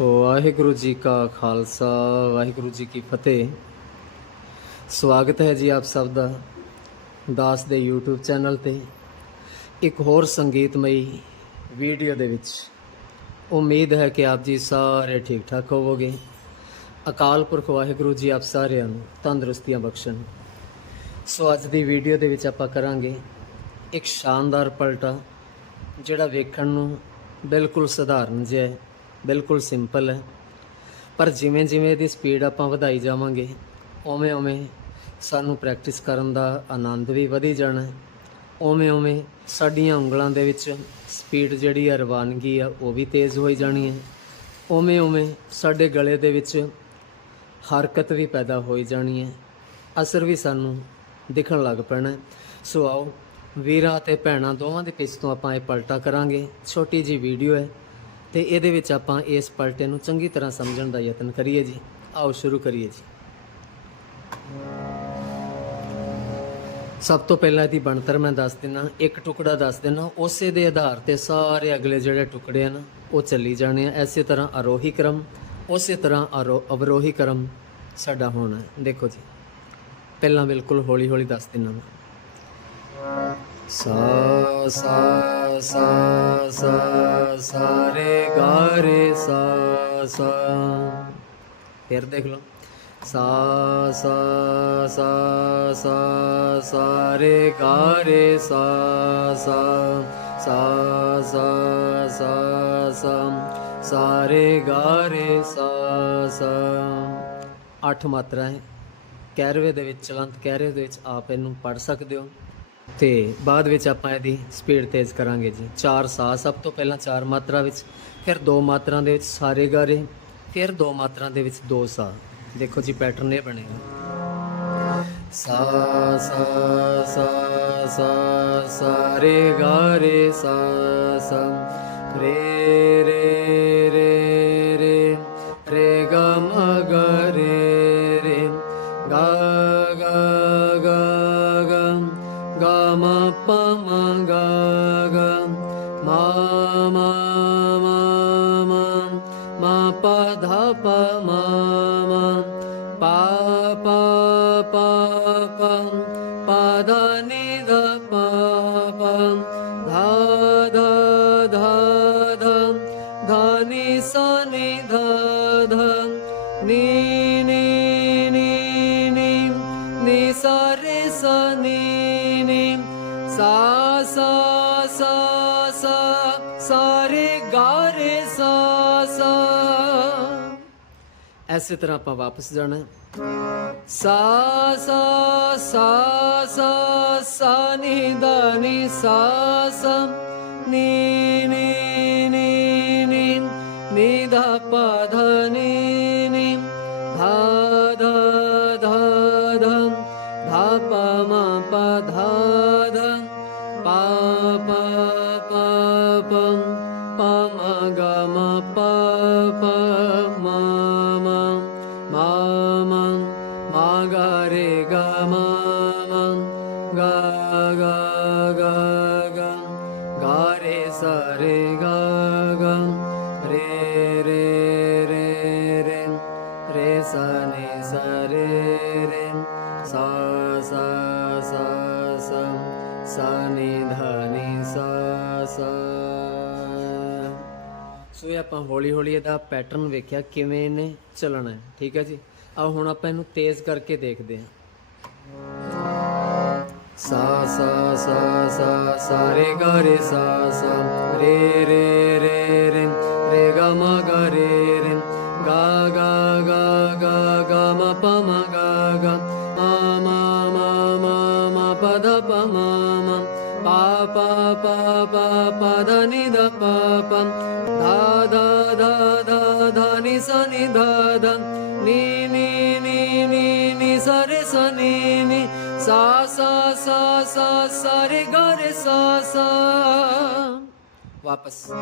ਵਾਹਿਗੁਰੂ ਜੀ ਕਾ ਖਾਲਸਾ, ਵਾਹਿਗੁਰੂ ਜੀ ਕੀ ਫਤਿਹ। ਸਵਾਗਤ ਹੈ ਜੀ ਆਪ ਸਭ ਦਾ ਦਾਸ ਦੇ YouTube ਚੈਨਲ ਤੇ। ਇੱਕ ਹੋਰ ਸੰਗੀਤਮਈ ਵੀਡੀਓ ਦੇ ਵਿੱਚ ਉਮੀਦ ਹੈ ਕਿ ਆਪ ਜੀ ਸਾਰੇ ਠੀਕ ਠਾਕ ਹੋਵੋਗੇ। ਅਕਾਲ ਪੁਰਖ ਵਾਹਿਗੁਰੂ ਜੀ ਆਪ ਸਾਰਿਆਂ ਨੂੰ ਤੰਦਰੁਸਤੀਆਂ ਬਖਸ਼ਣ। ਸੋ ਅੱਜ ਦੀ ਵੀਡੀਓ ਦੇ ਵਿੱਚ ਆਪਾਂ ਕਰਾਂਗੇ ਇੱਕ ਸ਼ਾਨਦਾਰ ਪਲਟਾ, ਜਿਹੜਾ ਵੇਖਣ ਨੂੰ ਬਿਲਕੁਲ ਸਧਾਰਨ ਜਿਹਾ ਹੈ। ਬਿਲਕੁਲ ਸਿੰਪਲ ਹੈ। ਪਰ ਜਿਵੇਂ ਜਿਵੇਂ ਇਹਦੀ ਸਪੀਡ ਆਪਾਂ ਵਧਾਈ ਜਾਵਾਂਗੇ, ਉਵੇਂ ਉਵੇਂ ਸਾਨੂੰ ਪ੍ਰੈਕਟਿਸ ਕਰਨ ਦਾ ਆਨੰਦ ਵੀ ਵਧੀ ਜਾਣਾ ਹੈ। ਉਵੇਂ ਓਵੇਂ ਸਾਡੀਆਂ ਉਂਗਲਾਂ ਦੇ ਵਿੱਚ ਸਪੀਡ ਜਿਹੜੀ ਆ, ਰਵਾਨਗੀ ਆ, ਉਹ ਵੀ ਤੇਜ਼ ਹੋਈ ਜਾਣੀ ਹੈ। ਉਵੇਂ ਉਵੇਂ ਸਾਡੇ ਗਲੇ ਦੇ ਵਿੱਚ ਹਰਕਤ ਵੀ ਪੈਦਾ ਹੋਈ ਜਾਣੀ ਹੈ। ਅਸਰ ਵੀ ਸਾਨੂੰ ਦਿਖਣ ਲੱਗ ਪੈਣਾ ਸੋ ਆਓ, ਵੀਰਾਂ ਤੇ ਭੈਣਾਂ ਦੋਵਾਂ ਦੇ ਪਿੱਛ ਤੋਂ ਆਪਾਂ ਇਹ ਪਲਟਾ ਕਰਾਂਗੇ। ਛੋਟੀ ਜੀ ਵੀਡੀਓ ਹੈ। ਤੇ ਇਹਦੇ ਵਿੱਚ ਆਪਾਂ ਇਸ ਪਲਟੇ ਨੂੰ ਚੰਗੀ ਤਰ੍ਹਾਂ ਸਮਝਣ ਦਾ ਯਤਨ ਕਰੀਏ ਜੀ। ਆਓ ਸ਼ੁਰੂ ਕਰੀਏ ਜੀ। ਸਭ ਤੋਂ ਪਹਿਲਾਂ ਇਹਦੀ ਬਣਤਰ ਮੈਂ ਦੱਸ ਦਿੰਨਾ, ਇੱਕ ਟੁਕੜਾ ਦੱਸ ਦਿੰਨਾ, ਉਸੇ ਦੇ ਆਧਾਰ ਤੇ ਸਾਰੇ ਅਗਲੇ ਜਿਹੜੇ ਟੁਕੜੇ ਹਨ ਉਹ ਚੱਲੀ ਜਾਣੇ ਆ। ਐਸੇ ਤਰ੍ਹਾਂ ਆਰੋਹੀ ਕ੍ਰਮ, ਉਸੇ ਤਰ੍ਹਾਂ ਆਰੋ ਅਵਰੋਹੀ ਕ੍ਰਮ ਸਾਡਾ ਹੋਣਾ ਦੇਖੋ ਜੀ। ਪਹਿਲਾਂ ਬਿਲਕੁਲ ਹੌਲੀ ਹੌਲੀ ਦੱਸ ਦਿੰਨਾ ਮੈਂ। ਸਾ ਸਾ ਸਾ ਸਾ ਸਾ ਰੇ ਸਾ ਸਾ ਫਿਰ ਦੇਖ ਲਓ ਸਾ ਸਾ ਸਾ ਸਾ ਸਾ ਰੇ ਗਾ ਰੇ ਸਾ ਸਾ ਸਾ ਸਾ ਸਾ ਸਾ ਸਾ ਰੇ ਗਾ ਰੇ ਸਾ ਸਾ ਅੱਠ ਮਾਤਰਾ ਹੈ ਕਹਿਰਵੇ ਦੇ ਵਿੱਚ ਚਲੰਤ ਕਹਿਰਵੇ ਦੇ ਵਿੱਚ ਆਪ ਇਹਨੂੰ ਪੜ ਸਕਦੇ ਹੋ ਤੇ ਬਾਅਦ ਵਿੱਚ ਆਪਾਂ ਇਹਦੀ ਸਪੀਡ ਤੇਜ਼ ਕਰਾਂਗੇ ਜੀ। ਚਾਰ ਸਾਹ, ਸਭ ਤੋਂ ਪਹਿਲਾਂ ਚਾਰ ਮਾਤਰਾ ਵਿੱਚ, ਫਿਰ ਦੋ ਮਾਤਰਾ ਦੇ ਵਿੱਚ ਸਾਰੇ ਗਾਰੇ, ਫਿਰ ਦੋ ਮਾਤਰਾ ਦੇ ਵਿੱਚ ਦੋ ਸਾਹ। ਦੇਖੋ ਜੀ ਪੈਟਰਨ ਇਹ ਬਣੇਗਾ। ਸਾ ਸਾ ਸਾ ਸਾ ਸਾ ਰੇ ਗਾ ਰੇ ਸਾ ਸਾ ਰੇ sa sa sa sa re ga re sa ਐਸੇ ਤਰ੍ਹਾਂ ਆਪਾਂ ਵਾਪਸ ਜਾਣਾ ਹੈ। ਸਾ ਸਾ ਸਾ ਸਾ ਸਾ, ਨੀ, ਦਾ, ਨੀ, ਸਾ ਸਾ, ਨੀ ਨੀ ਨੀ ਨੀ ਨੀ, ਦਾ, ਪ, ਧ, ਨੀ ਨੀ, ਧਾ ਧਾ ਧਾ ਧਾ ਧਾ, ਪ ਗਾ ਗਾ ਗਾ ਗ ਗਾ ਰੇ ਸ ਰੇ ਗ ਗ ਰੇ ਰੇ ਰੇ ਰੇ ਰੇ ਸ ਨੀ ਸ ਰੇ ਰੇ ਸਾ ਸਾ ਸਾ ਸਾ ਸਾ ਨੀ ਧ ਨੀ ਸਾ ਸਾ ਸੋ ਇਹ ਆਪਾਂ ਹੌਲੀ ਹੌਲੀ ਇਹਦਾ ਪੈਟਰਨ ਵੇਖਿਆ ਕਿਵੇਂ ਨੇ ਚੱਲਣਾ ਠੀਕ ਹੈ ਜੀ? ਆਓ ਹੁਣ ਆਪਾਂ ਇਹਨੂੰ ਤੇਜ਼ ਕਰਕੇ ਦੇਖਦੇ ਹਾਂ। sa sa sa sa sa re सा re सा सा सा रे ग रे सा re re ga ga ga ga ga ma pa ma ga ga ma ma ma ma ma pa da pa ma ma pa pa pa pa pa da ni da pa pa ਨੀ ਸਾ ਸਾ ਸਾ ਸਾ ਸਾ ਰੇ ਗਾ ਰੇ ਸਾ ਸਾ ਵਾਪਸ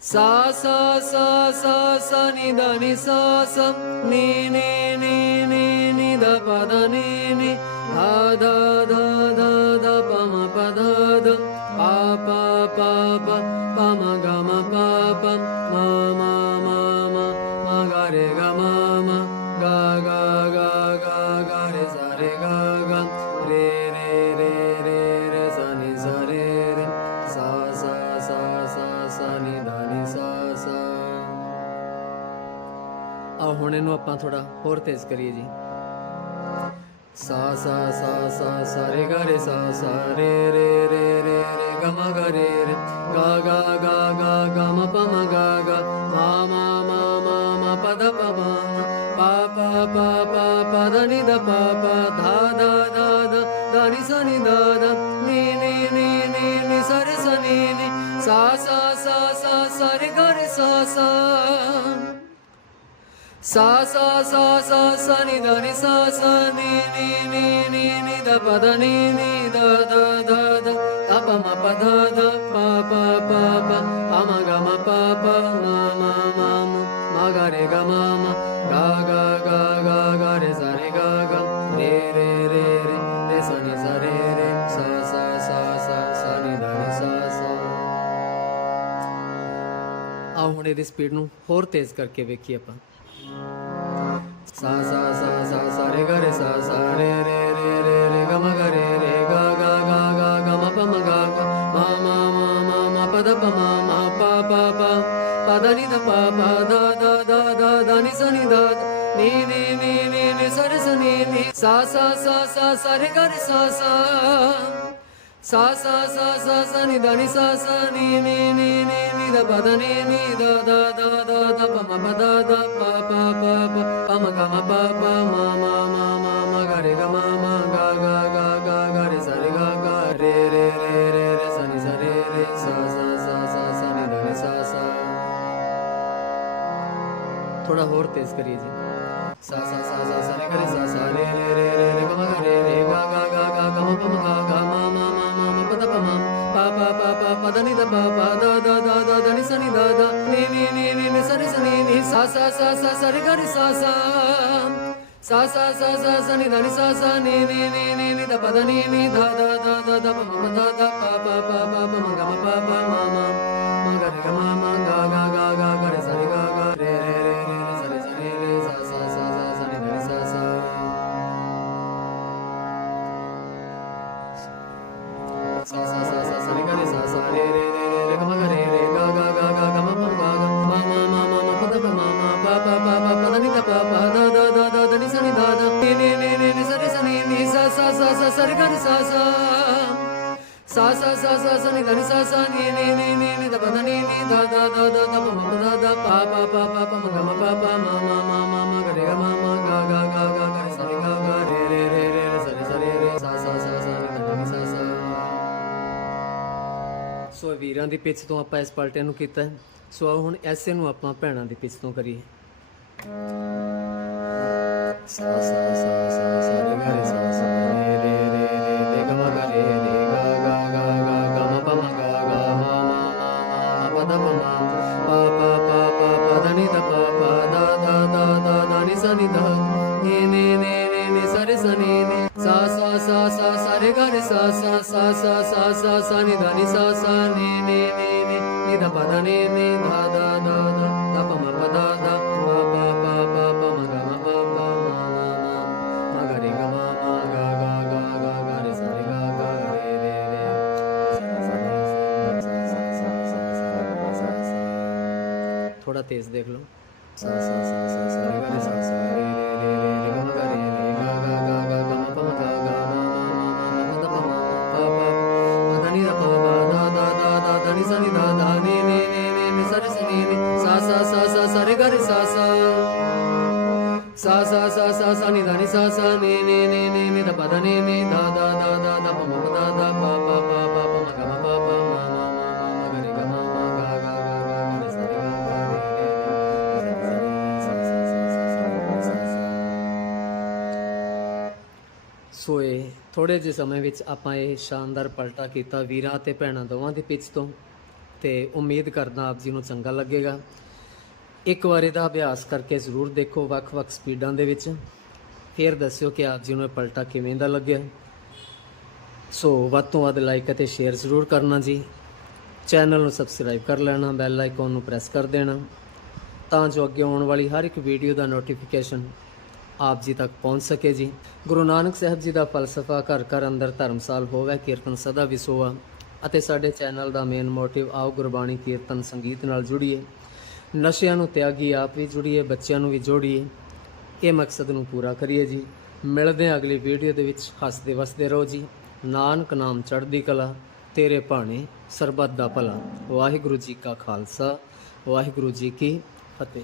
ਸਾ ਸਾ ਸਾ ਸਾ ਸਾ ਨੀ ਦਾ ਨੀ ਸਾ ਸਾ ਨੀ ਨੀ ਨੀ ਨੀ ਨੀ ਦਾ ਪ ਦਾ ਨੀ ਨੀ ਧਾ ਧਾ ਧਾ ਧਾ ਧਾ ਪ ਮ ਪ ਧਾ ਧਾ ਪਾ ਆ ਹੁਣ ਇਹਨੂੰ ਆਪਾਂ ਥੋੜਾ ਹੋਰ ਤੇਜ਼ ਕਰੀਏ ਜੀ। ਸਾ ਸਾ ਸਾ ਸਾ ਸਾ, ਰੇ ਸਾ ਸਾ, ਰੇ ਰੇ ਰੇ ਰੇ ਰੇ, ਗ, ਮ ਰੇ ਗਾ ਗਾ ਗਾ ਗਾ ਗਾ, ਮ, ਪ, ਮ, ਗਾ ਗਾ ਮਾ ਮਾ ਮਾ ਮਾ ਮਾ, ਪ ਦ ਪ, ਮ, ਪਾ ਪਾ ਪਾ ਪਾ ਪਾ ਦ ਨੀ ਦ ਪਾ ਪਾ ਧਾ ਦਾ ਦਾ ਦਾ ਦਾ ਨੀ ਸ ਨੀ ਦਾ ਸਾ ਸਾ ਸਾ ਸਾ ਸਾ ਨੀ ਦ ਨੀ ਸਾ ਸਾ ਨੀ ਨੀ ਨੀ ਨੀ ਨੀ ਦ ਪ ਦ ਨੀ ਨੀ ਦ ਦ ਦ ਦ ਪ ਪ ਮ ਪ ਧ ਧ ਪ ਪ ਪ ਪ ਪ ਮ ਗ ਮ ਪ ਪ ਮ ਮ ਮ ਮ ਮ ਗ ਰੇ ਗ ਮ ਮ ਗ ਗ ਗ ਗ ਗ ਰੇ ਸ ਰੇ ਗ ਗ ਰੇ ਰੇ ਰੇ ਰੇ ਰੇ ਸ ਨੀ ਸ ਰੇ ਰੇ ਸ ਸ ਸ ਸ ਸ ਨੀ ਦ ਨੀ ਸ ਸ ਆਓ ਹੁਣ ਇਹਦੀ ਸਪੀਡ ਨੂੰ ਹੋਰ ਤੇਜ਼ ਕਰਕੇ ਵੇਖੀਏ ਆਪਾਂ। sa sa sa sa sa re ga re sa sa re re re re re ga ma ga re re ga ga ga ga ga ma pa ma ga ga ma ma ma ma ma pa da pa ma ma pa pa pa pa da ni da pa pa da da da da da ni sa ni da ni ni ni ni ni sa re sa ni ni sa sa sa sa sa re ga re sa sa sa sa sa sa sa ni da ni sa sa ni ni ni ni ni da pa da ni ni da da da da pa ma pa da da pa pa pa pa pa ma ma ma ma ma ma ma ga ga ga ga ga ga re re re re re re re sa sa sa sa sa sa ਨੀ ਨੀ ਸਾ ਸਾ ਸਾ ਸਾ ਸਾ ਰੇ ਗ ਰੇ ਸਾ ਸਾ ਸਾ ਸਾ ਸਾ ਸਾ ਸਾ ਨੀ ਦ ਨੀ ਸਾ ਸਾ ਨੀ ਨੀ ਨੀ ਨੀ ਨੀ ਦ ਪ ਦ ਨੀ ਨੀ ਧ ਧ ਧ ਧ ਧ ਪ ਮ ਪ ਧ ਧ ਪ ਪ ਪ ਪ ਪ ਮ ਗ ਮ ਪ ਪ ਮ ਮ ਮ ਗ ਰੇ ਗ ਮ ਮ ਗ ਗ ਗ ਗ ਗ ਰੇ ਸ ਰੇ ਗ ਗ ਰੇ ਰੇ ਰੇ ਰੇ ਰੇ ਸ ਰੇ ਸ sa sa sa sa sa ni da ni sa sa ni ni ni ni ni da pa da ni ni da da da da da pa ma pa da da pa pa pa pa pa ma ga ma pa pa ma ma ma ma ma ga re ga ma ma ga ga ga ga ga re sa re ga ga re re re re re sa re sa re re sa sa sa sa ni da ni sa sa ਸੋ ਇਹ ਵੀਰਾਂ ਦੀ pitch ਤੋਂ ਆਪਾਂ ਇਸ ਪਲਟੇ ਨੂੰ ਕੀਤਾ ਹੈ। ਸੋ ਆਓ ਹੁਣ ਐਸੇ ਨੂੰ ਆਪਾਂ ਭੈਣਾਂ ਦੀ ਪਿੱਚ ਤੋਂ ਕਰੀਏ ਸਾ ਸਾ ਸਾ ਸਾ ਸਾ ਰੇ ਗਾ ਰੇ ਸਾ ਨੀ ਸ ਰੇ ਸ ਨੀ ਨੀ ਸਾ ਸਾ ਸਾ ਸਾ ਸਾ ਰੇ ਗਾ ਰੇ ਸਾ ਸਾ ਸਾ ਸਾ ਸਾ ਸਾ ਸਾ ਨੀ ਦ ਨੀ ਸਾ ਸਾ ਨੀ ਨੀ ਨੀ ਨੀ ਨੀ ਦ ਪ ਦ ਨੀ ਨੀ ਧ ਦ ਦ ਦ ਦ ਪ ਮ ਪ ਦ ਦ ਪ ਪ ਪ ਪ ਪ ਮ ਗ ਮ ਪ ਪ ਮ ਮ ਮ ਮ ਗ ਰੇ ਗ ਮ ਮ ਗ ਗ ਗ ਗ ਗ ਰੇ ਸ ਰੇ ਗ ਗ ਰੇ ਰੇ ਸਾ ਸਾ ਸਾ ਸਾ ਨੀ ਦ ਨੀ ਸਾ ਸਾ ਨੀ ਨੀ ਨੀ ਨੀ ਨੀ ਦ ਪ ਦ ਨੀ ਨੀ ਦ ਦ ਦ ਦ ਦ ਪ ਮ ਪ ਦ ਦ ਪ ਪ ਪ ਪ ਪ ਮ ਗ ਮ ਪ ਪ ਮ ਮ ਮ ਮ ਮ ਗ ਰੇ ਗ ਮ ਮ ਗ ਗ ਗ ਗ ਗ ਰੇ ਸ ਰੇ ਸੋ ਇਹ ਥੋੜੇ ਜਿਹੇ ਸਮੇਂ ਵਿੱਚ ਆਪਾਂ ਇਹ ਸ਼ਾਨਦਾਰ ਪਲਟਾ ਕੀਤਾ ਵੀਰਾਂ ਤੇ ਭੈਣਾਂ ਦੋਵਾਂ ਦੇ ਪਿੱਛ ਤੋਂ ਤੇ ਉਮੀਦ ਕਰਦਾ ਆਪ ਜੀ ਨੂੰ ਚੰਗਾ ਲੱਗੇਗਾ ਇੱਕ ਵਾਰ ਇਹਦਾ ਅਭਿਆਸ ਕਰਕੇ ਜ਼ਰੂਰ ਦੇਖੋ ਵੱਖ-ਵੱਖ ਸਪੀਡਾਂ ਦੇ ਵਿੱਚ ਫਿਰ ਦੱਸਿਓ ਕਿ ਆਪ ਜੀ ਨੂੰ ਇਹ ਪਲਟਾ ਕਿਵੇਂ ਦਾ ਲੱਗਿਆ। ਸੋ ਵੱਧ ਤੋਂ ਵੱਧ ਲਾਈਕ ਅਤੇ ਸ਼ੇਅਰ ਜ਼ਰੂਰ ਕਰਨਾ ਜੀ। ਚੈਨਲ ਨੂੰ ਸਬਸਕ੍ਰਾਈਬ ਕਰ ਲੈਣਾ ਬੈਲ ਆਈਕਨ ਨੂੰ ਪ੍ਰੈਸ ਕਰ ਦੇਣਾ, ਤਾਂ ਜੋ ਅੱਗੇ ਆਉਣ ਵਾਲੀ ਹਰ ਇੱਕ ਵੀਡੀਓ ਦਾ ਨੋਟੀਫਿਕੇਸ਼ਨ ਆਪ ਜੀ ਤੱਕ ਪਹੁੰਚ ਸਕੇ ਜੀ। ਗੁਰੂ ਨਾਨਕ ਸਾਹਿਬ ਜੀ ਦਾ ਫਲਸਫਾ ਘਰ ਘਰ ਅੰਦਰ ਧਰਮਸਾਲ ਹੋਵੇ, ਕੀਰਤਨ ਸਦਾ ਵਿਸੋਆ ਅਤੇ ਸਾਡੇ ਚੈਨਲ ਦਾ ਮੇਨ ਮੋਟਿਵ ਆਓ ਗੁਰਬਾਣੀ, ਕੀਰਤਨ, ਸੰਗੀਤ ਨਾਲ ਜੁੜੀਏ। ਨਸ਼ਿਆਂ ਨੂੰ ਤਿਆਗੀ, ਆਪ ਵੀ ਜੁੜੀਏ, ਬੱਚਿਆਂ ਨੂੰ ਵੀ ਜੋੜੀਏ। ਇਹ ਮਕਸਦ ਨੂੰ ਪੂਰਾ ਕਰੀਏ ਜੀ। ਮਿਲਦੇ ਹਾਂ ਅਗਲੀ ਵੀਡੀਓ ਦੇ ਵਿੱਚ। ਹੱਸਦੇ ਵਸਦੇ ਰਹੋ ਜੀ। ਨਾਨਕ ਨਾਮ ਚੜ੍ਹਦੀ ਕਲਾ, ਤੇਰੇ ਭਾਣੇ ਸਰਬੱਤ ਦਾ ਭਲਾ। ਵਾਹਿਗੁਰੂ ਜੀ ਕਾ ਖਾਲਸਾ, ਵਾਹਿਗੁਰੂ ਜੀ ਕੀ ਫਤਿਹ।